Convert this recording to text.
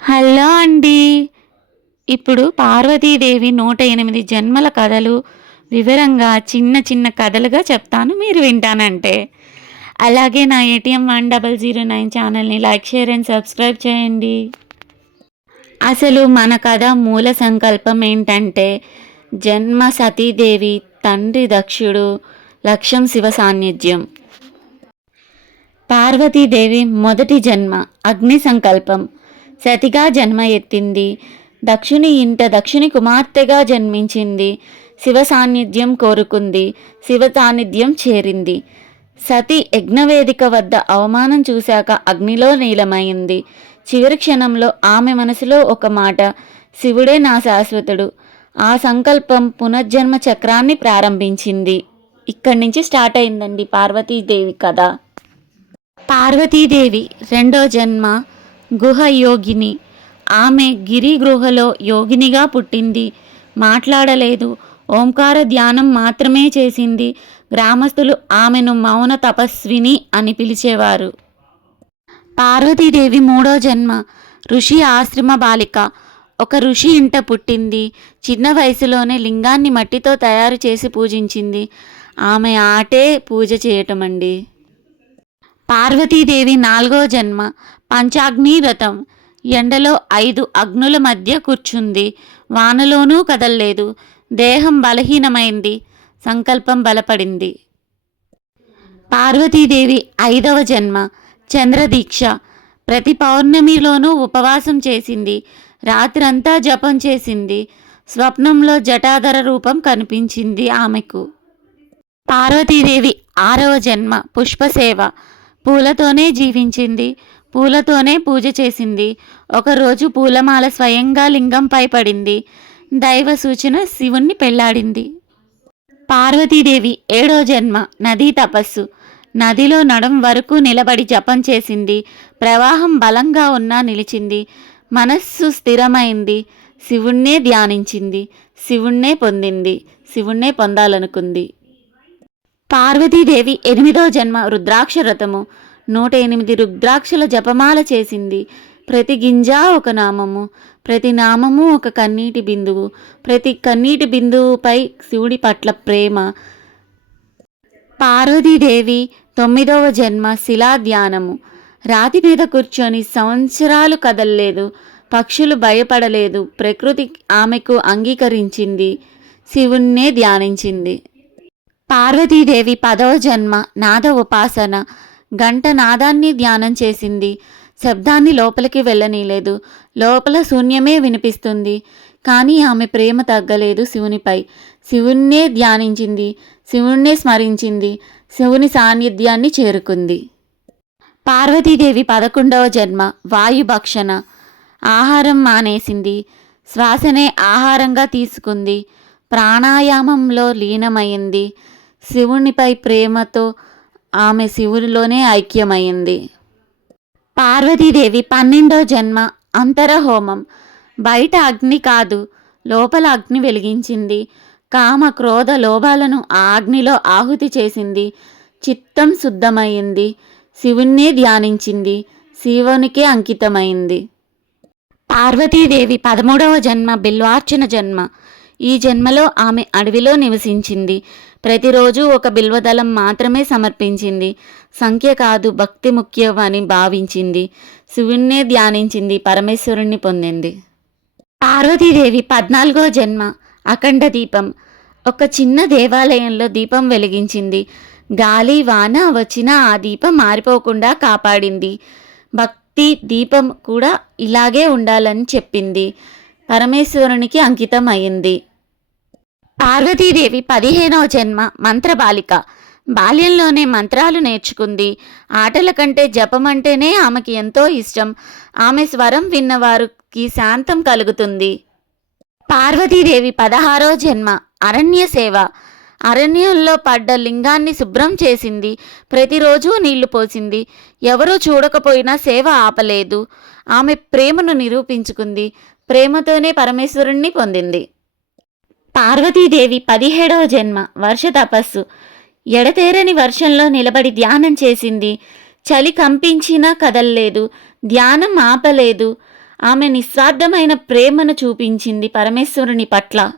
Hello అండి. ఇప్పుడు పార్వతీదేవి 108 జన్మల కథలు వివరంగా చిన్న చిన్న కథలుగా చెప్తాను, మీరు వింటానంటే. అలాగే నా ఏటీఎం 1009 ఛానల్ని లైక్, షేర్ అండ్ సబ్స్క్రైబ్ చేయండి. అసలు మన కథ మూల సంకల్పం ఏంటంటే, జన్మ సతీదేవి, తండ్రి దక్షుడు, లక్ష్యం శివ సాన్నిధ్యం. పార్వతీదేవి మొదటి జన్మ అగ్ని సంకల్పం. సతిగా జన్మ ఎత్తింది. దక్షుని ఇంట దక్షుని కుమార్తెగా జన్మించింది. శివ సాన్నిధ్యం కోరుకుంది. శివ సాన్నిధ్యం చేరింది. సతి యజ్ఞవేదిక వద్ద అవమానం చూశాక అగ్నిలో నీలమైంది. చివరి క్షణంలో ఆమె మనసులో ఒక మాట, శివుడే నా శాశ్వతుడు. ఆ సంకల్పం పునర్జన్మ చక్రాన్ని ప్రారంభించింది. ఇక్కడి నుంచి స్టార్ట్ అయిందండి పార్వతీదేవి కథ. పార్వతీదేవి రెండో జన్మ గుహ యోగిని. ఆమె గిరి గృహలో యోగినిగా పుట్టింది. మాట్లాడలేదు, ఓంకార ధ్యానం మాత్రమే చేసింది. గ్రామస్తులు ఆమెను మౌన తపస్విని అని పిలిచేవారు. పార్వతీదేవి మూడో జన్మ ఋషి ఆశ్రమ బాలిక. ఒక ఋషి ఇంట పుట్టింది. చిన్న వయసులోనే లింగాన్ని మట్టితో తయారు చేసి పూజించింది. ఆమె ఆటే పూజ చేయటం అండి. పార్వతీదేవి నాలుగో జన్మ పంచాగ్ని వ్రతం. ఎండలో 5 అగ్నుల మధ్య కూర్చుంది. వానలోనూ కదల్లేదు. దేహం బలహీనమైంది. సంకల్పం బలపడింది. పార్వతీదేవి ఐదవ జన్మ చంద్రదీక్ష. ప్రతి పౌర్ణమిలోనూ ఉపవాసం చేసింది. రాత్రంతా జపం చేసింది. స్వప్నంలో జటాధర రూపం కనిపించింది ఆమెకు. పార్వతీదేవి ఆరవ జన్మ పుష్పసేవ. పూలతోనే జీవించింది. పూలతోనే పూజ చేసింది. ఒకరోజు పూలమాల స్వయంగా లింగంపై పడింది. దైవ సూచన శివుణ్ణి పెళ్లాడింది. పార్వతీదేవి ఏడో జన్మ నదీ తపస్సు. నదిలో నడం వరకు నిలబడి జపం చేసింది. ప్రవాహం బలంగా ఉన్నా నిలిచింది. మనస్సు స్థిరమైంది. శివుణ్ణే ధ్యానించింది. శివుణ్ణే పొందింది. శివుణ్ణే పొందాలనుకుంది. పార్వతీదేవి ఎనిమిదో జన్మ రుద్రాక్ష వ్రతము. 108 రుద్రాక్షల జపమాల చేసింది. ప్రతి గింజ ఒక నామము. ప్రతి నామము ఒక కన్నీటి బిందువు. ప్రతి కన్నీటి బిందువుపై శివుడి పట్ల ప్రేమ. పార్వతీదేవి తొమ్మిదవ జన్మ శిలా ధ్యానము. రాతి మీద కూర్చొని సంవత్సరాలు కదల్లేదు. పక్షులు భయపడలేదు. ప్రకృతి ఆమెకు అంగీకరించింది. శివుణ్ణే ధ్యానించింది. పార్వతీదేవి 10వ జన్మ నాద ఉపాసన. గంట నాదాన్ని ధ్యానం చేసింది. శబ్దాన్ని లోపలికి వెళ్ళనీయలేదు. లోపల శూన్యమే వినిపిస్తుంది. కానీ ఆమె ప్రేమ తగ్గలేదు శివునిపై. శివుణ్ణే ధ్యానించింది. శివుణ్ణే స్మరించింది. శివుని సాన్నిధ్యాన్ని చేరుకుంది. పార్వతీదేవి 11వ జన్మ వాయుభక్షణ. ఆహారం మానేసింది. శ్వాసనే ఆహారంగా తీసుకుంది. ప్రాణాయామంలో లీనమైంది. శివునిపై ప్రేమతో ఆమె శివునిలోనే ఐక్యమైంది. పార్వతీదేవి 12వ జన్మ అంతరహోమం. బయట అగ్ని కాదు, లోపల అగ్ని వెలిగించింది. కామ క్రోధ లోభాలను ఆ అగ్నిలో ఆహుతి చేసింది. చిత్తం శుద్ధమైంది. శివుణ్ణే ధ్యానించింది. శివునికే అంకితమైంది. పార్వతీదేవి 13వ జన్మ బిల్వార్చన జన్మ. ఈ జన్మలో ఆమె అడవిలో నివసించింది. ప్రతిరోజు ఒక బిల్వదళం మాత్రమే సమర్పించింది. సంఖ్య కాదు, భక్తి ముఖ్యం అని భావించింది. శివుణ్ణే ధ్యానించింది. పరమేశ్వరుణ్ణి పొందింది. పార్వతీదేవి 14వ జన్మ అఖండ దీపం. ఒక చిన్న దేవాలయంలో దీపం వెలిగించింది. గాలి వాన వచ్చినా ఆ దీపం మారిపోకుండా కాపాడింది. భక్తి దీపం కూడా ఇలాగే ఉండాలని చెప్పింది. పరమేశ్వరునికి అంకితం అయింది. పార్వతీదేవి 15వ జన్మ మంత్రబాలిక. బాల్యంలోనే మంత్రాలు నేర్చుకుంది. ఆటల కంటే జపం అంటేనే ఆమెకి ఎంతో ఇష్టం. ఆమె స్వరం విన్నవారికి శాంతం కలుగుతుంది. పార్వతీదేవి 16వ జన్మ అరణ్య సేవ. అరణ్యంలో పడ్డ లింగాన్ని శుభ్రం చేసింది. ప్రతిరోజు నీళ్లు పోసింది. ఎవరూ చూడకపోయినా సేవ ఆపలేదు. ఆమె ప్రేమను నిరూపించుకుంది. ప్రేమతోనే పరమేశ్వరుణ్ణి పొందింది. పార్వతీదేవి 17వ జన్మ వర్ష తపస్సు. ఎడతేరని వర్షంలో నిలబడి ధ్యానం చేసింది. చలి కంపించినా కదల్లేదు. ధ్యానం ఆపలేదు. ఆమె నిస్వార్థమైన ప్రేమను చూపించింది పరమేశ్వరుని పట్ల.